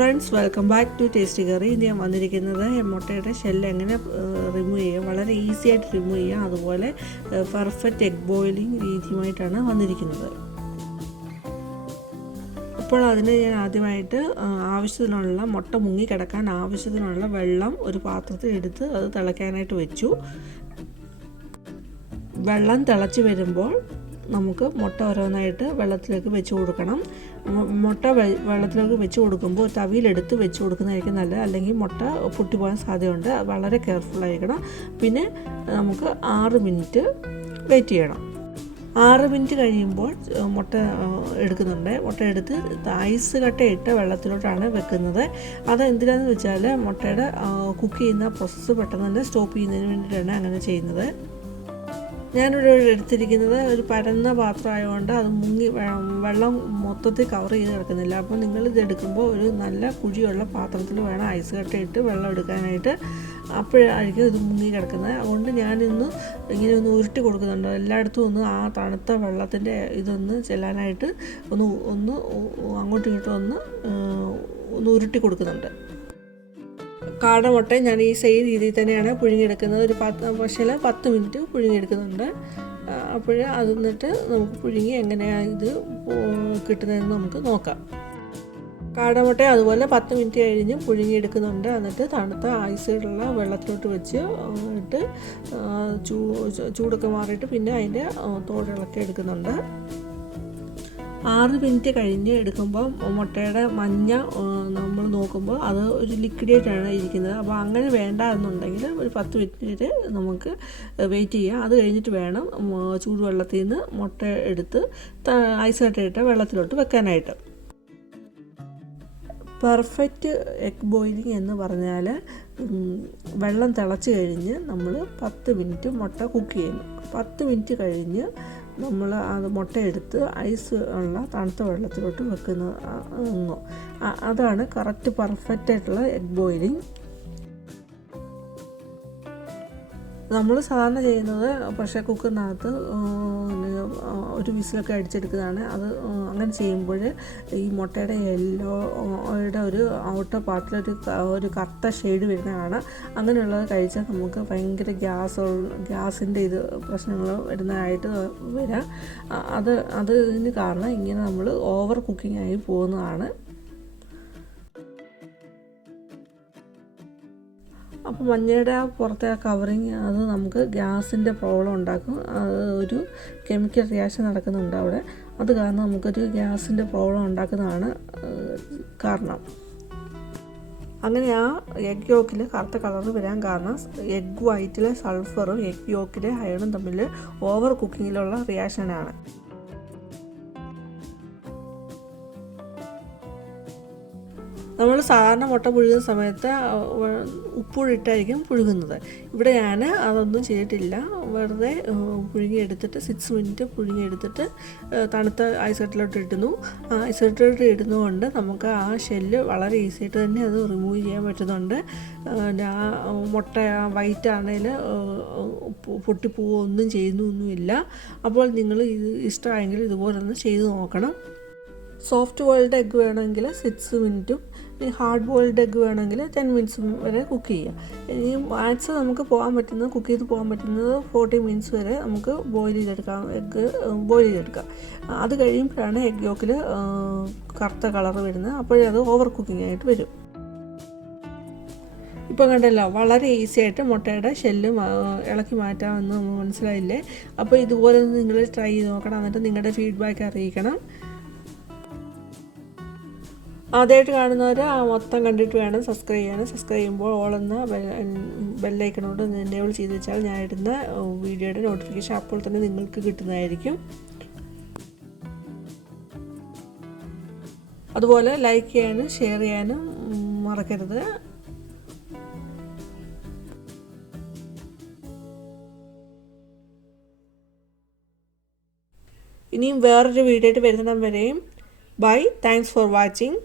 Friends, welcome back to tasty curry. ഇന്ന് ഞാൻ വന്നിരിക്കുന്നത് മുട്ടയുടെ ഷെല്ല് എങ്ങനെ റിമൂവ് ചെയ്യാം, വളരെ ഈസി ആയിട്ട് റിമൂവ് ചെയ്യാം, അതുപോലെ പെർഫെക്റ്റ് എഗ് ബോയിലിംഗ് രീതിയുമായിട്ടാണ് വന്നിരിക്കുന്നത്. അപ്പോൾ അതിന് ഞാൻ ആദ്യമായിട്ട് ആവശ്യത്തിനുള്ള മുട്ട മുങ്ങിക്കിടക്കാൻ ആവശ്യത്തിനുള്ള വെള്ളം ഒരു പാത്രത്തിൽ എടുത്ത് അത് തിളയ്ക്കാനായിട്ട് വെച്ചു. വെള്ളം തിളച്ച് വരുമ്പോൾ നമുക്ക് മുട്ട ഓരോന്നായിട്ട് വെള്ളത്തിലേക്ക് വെച്ച് കൊടുക്കണം. മുട്ട വെള്ളത്തിലേക്ക് വെച്ച് കൊടുക്കുമ്പോൾ തവിയിലെടുത്ത് വെച്ച് കൊടുക്കുന്നതായിരിക്കും നല്ലത്, അല്ലെങ്കിൽ മുട്ട പൊട്ടിപ്പോകാൻ സാധ്യതയുണ്ട്. വളരെ കെയർഫുള്ളായിരിക്കണം. പിന്നെ നമുക്ക് 6 മിനിറ്റ് വെയിറ്റ് ചെയ്യണം. 6 മിനിറ്റ് കഴിയുമ്പോൾ മുട്ട എടുക്കുന്നുണ്ട്. മുട്ട എടുത്ത് ഐസ് കട്ടയിട്ട് വെള്ളത്തിലോട്ടാണ് വെക്കുന്നത്. അത് എന്തിനാണെന്ന് വെച്ചാൽ മുട്ടയുടെ കുക്ക് ചെയ്യുന്ന പ്രോസസ്സ് പെട്ടെന്ന് തന്നെ സ്റ്റോപ്പ് ചെയ്യുന്നതിന് വേണ്ടിയിട്ടാണ് അങ്ങനെ ചെയ്യുന്നത്. ഞാനിവിടെ എടുത്തിരിക്കുന്നത് ഒരു പരന്ന പാത്രമായതുകൊണ്ട് അത് വെള്ളം മൊത്തത്തിൽ കവർ ചെയ്ത് കിടക്കുന്നില്ല. അപ്പോൾ നിങ്ങളിത് എടുക്കുമ്പോൾ ഒരു നല്ല കുഴിയുള്ള പാത്രത്തിൽ വേണം ഐസ് കട്ടയിട്ട് വെള്ളം എടുക്കാനായിട്ട്. അപ്പോഴായിരിക്കും ഇത് മുങ്ങി കിടക്കുന്നത്. അതുകൊണ്ട് ഞാനിന്ന് ഇങ്ങനെ ഒന്ന് ഉരുട്ടി കൊടുക്കുന്നുണ്ട്. എല്ലായിടത്തും ഒന്ന് ആ തണുത്ത വെള്ളത്തിൻ്റെ ഇതൊന്ന് ചെല്ലാനായിട്ട് ഒന്ന് അങ്ങോട്ടും ഇങ്ങോട്ടും ഒന്ന് ഉരുട്ടി കൊടുക്കുന്നുണ്ട്. കാടമുട്ട ഞാൻ ഈ സെയിം രീതിയിൽ തന്നെയാണ് പുഴുങ്ങിയെടുക്കുന്നത്. ഒരു 10 മിനിറ്റ് പുഴുങ്ങിയെടുക്കുന്നുണ്ട്. അപ്പോൾ അത് എന്നിട്ട് നമുക്ക് പുഴുങ്ങി എങ്ങനെയാണ് ഇത് കിട്ടുന്നതെന്ന് നമുക്ക് നോക്കാം. കാടമുട്ട അതുപോലെ 10 മിനിറ്റ് കഴിഞ്ഞ് പുഴുങ്ങിയെടുക്കുന്നുണ്ട്. എന്നിട്ട് തണുത്ത ഐസുള്ള വെള്ളത്തിലോട്ട് വെച്ച് ഇട്ട് ചൂടൊക്കെ മാറിയിട്ട് പിന്നെ അതിൻ്റെ തോടിളക്കി എടുക്കുന്നുണ്ട്. 6 മിനിറ്റ് കഴിഞ്ഞ് എടുക്കുമ്പോൾ മുട്ടയുടെ മഞ്ഞ നമ്മൾ നോക്കുമ്പോൾ അത് ഒരു ലിക്വിഡായിട്ടാണ് ഇരിക്കുന്നത്. അപ്പോൾ അങ്ങനെ വേണ്ട എന്നുണ്ടെങ്കിൽ ഒരു 10 മിനിറ്റ് നമുക്ക് വെയിറ്റ് ചെയ്യാം. അത് കഴിഞ്ഞിട്ട് വേണം ചൂടുവെള്ളത്തിൽ നിന്ന് മുട്ട എടുത്ത് ഐസ് കട്ടയിട്ട് വെള്ളത്തിലോട്ട് വെക്കാനായിട്ട്. പെർഫെക്റ്റ് എഗ് ബോയിലിംഗ് എന്ന് പറഞ്ഞാൽ വെള്ളം തിളച്ച് കഴിഞ്ഞ് നമ്മൾ 10 മിനിറ്റ് മുട്ട കുക്ക് ചെയ്യുന്നു. 10 മിനിറ്റ് കഴിഞ്ഞ് നമ്മൾ അത് മുട്ടയെടുത്ത് ഐസ് ഉള്ള തണുത്ത വെള്ളത്തിലോട്ട് വെക്കുന്നത്. അതാണ് കറക്റ്റ് പെർഫെക്റ്റ് ആയിട്ടുള്ള എഗ് ബോയിലിംഗ്. നമ്മൾ സാധാരണ ചെയ്യുന്നത് പ്രഷർ കുക്കറിനകത്ത് ഒരു വിസിലൊക്കെ അടിച്ചെടുക്കുന്നതാണ്. അത് അങ്ങനെ ചെയ്യുമ്പോൾ ഈ മുട്ടയുടെ യെല്ലോയുടെ ഒരു ഔട്ടർ പാർട്ടിലൊരു കറുത്ത ഷെയ്ഡ് വരുന്നതാണ്. അങ്ങനെയുള്ളത് കഴിച്ചാൽ നമുക്ക് ഭയങ്കര ഗ്യാസിൻ്റെ പ്രശ്നങ്ങൾ വരുന്നതായിട്ട് വരാം. അതിന് കാരണം ഇങ്ങനെ നമ്മൾ ഓവർ കുക്കിംഗ് ആയി പോകുന്നതാണ്. അപ്പോൾ മഞ്ഞയുടെ പുറത്തെ ആ കവറിങ് അത് നമുക്ക് ഗ്യാസിൻ്റെ പ്രോബ്ലം ഉണ്ടാക്കും. അത് ഒരു കെമിക്കൽ റിയാക്ഷൻ നടക്കുന്നുണ്ട് അവിടെ. അത് കാരണം നമുക്കൊരു ഗ്യാസിൻ്റെ പ്രോബ്ലം ഉണ്ടാക്കുന്നതാണ് കാരണം. അങ്ങനെ ആ എഗ് യോക്കിൽ കറുത്ത കളർ വരാൻ കാരണം എഗ് വൈറ്റിലെ സൾഫറും എഗ് യോക്കിലെ അയണും തമ്മിൽ ഓവർ കുക്കിങ്ങിലുള്ള റിയാക്ഷനാണ്. നമ്മൾ സാധാരണ മുട്ട പുഴുകുന്ന സമയത്ത് ഉപ്പുഴിട്ടായിരിക്കും പുഴുകുന്നത്. ഇവിടെ ഞാൻ അതൊന്നും ചെയ്തിട്ടില്ല. വെറുതെ പുഴുങ്ങിയെടുത്തിട്ട് 6 മിനിറ്റ് പുഴുങ്ങിയെടുത്തിട്ട് തണുത്ത ഐസ് കട്ടിലോട്ട് ഇടുന്നു. ഐസ് കട്ടിലോട്ട് ഇടുന്നതുകൊണ്ട് നമുക്ക് ആ ഷെല്ല് വളരെ ഈസി ആയിട്ട് തന്നെ അത് റിമൂവ് ചെയ്യാൻ പറ്റുന്നുണ്ട്. മുട്ട വൈറ്റ് ആണെങ്കിൽ പൊട്ടിപ്പോവുകയോ ഒന്നും ചെയ്യുന്നൊന്നുമില്ല. അപ്പോൾ നിങ്ങൾ ഇത് ഇഷ്ടമായെങ്കിൽ ഇതുപോലൊന്ന് ചെയ്ത് നോക്കണം. സോഫ്റ്റ് ബോയിൽഡ് എഗ്ഗ് വേണമെങ്കിൽ 6 മിനിറ്റും ഹാർഡ് ബോയിൽഡ് എഗ്ഗ് വേണമെങ്കിൽ 10 മിനിറ്റ്സും വരെ കുക്ക് ചെയ്യാം. ഇനി മാക്സ് നമുക്ക് കുക്ക് ചെയ്ത് പോകാൻ പറ്റുന്നത് 40 മിനിറ്റ്സ് വരെ നമുക്ക് ബോയിൽ ചെയ്തെടുക്കാം. എഗ്ഗ് ബോയിൽ ചെയ്തെടുക്കാം. അത് കഴിയുമ്പോഴാണ് എഗ് യോക്കിൽ കറുത്ത കളർ വരുന്നത്. അപ്പോഴേ അത് ഓവർ കുക്കിംഗ് ആയിട്ട് വരും. ഇപ്പം കണ്ടല്ലോ, വളരെ ഈസി ആയിട്ട് മുട്ടയുടെ ഷെല്ല് ഇളക്കി മാറ്റാമെന്ന് മനസ്സിലായില്ലേ? അപ്പോൾ ഇതുപോലെ നിങ്ങൾ ട്രൈ ചെയ്ത് നോക്കണം. എന്നിട്ട് നിങ്ങളുടെ ഫീഡ്ബാക്ക് അറിയിക്കണം. ആദ്യമായിട്ട് കാണുന്നവർ മൊത്തം കണ്ടിട്ട് വേണം സബ്സ്ക്രൈബ് ചെയ്യാൻ. സബ്സ്ക്രൈബ് ചെയ്യുമ്പോൾ ഓളെന്ന ബെല്ലൈക്കണോട് എനേബിൾ ചെയ്ത് വെച്ചാൽ ഞാൻ ഇടുന്ന വീഡിയോയുടെ നോട്ടിഫിക്കേഷൻ അപ്പോൾ തന്നെ നിങ്ങൾക്ക് കിട്ടുന്നതായിരിക്കും. അതുപോലെ ലൈക്ക് ചെയ്യാനും ഷെയർ ചെയ്യാനും മറക്കരുത്. ഇനിയും വേറൊരു വീഡിയോ ആയിട്ട് വരുന്നിടം വരെയും ബൈ. Thanks for watching.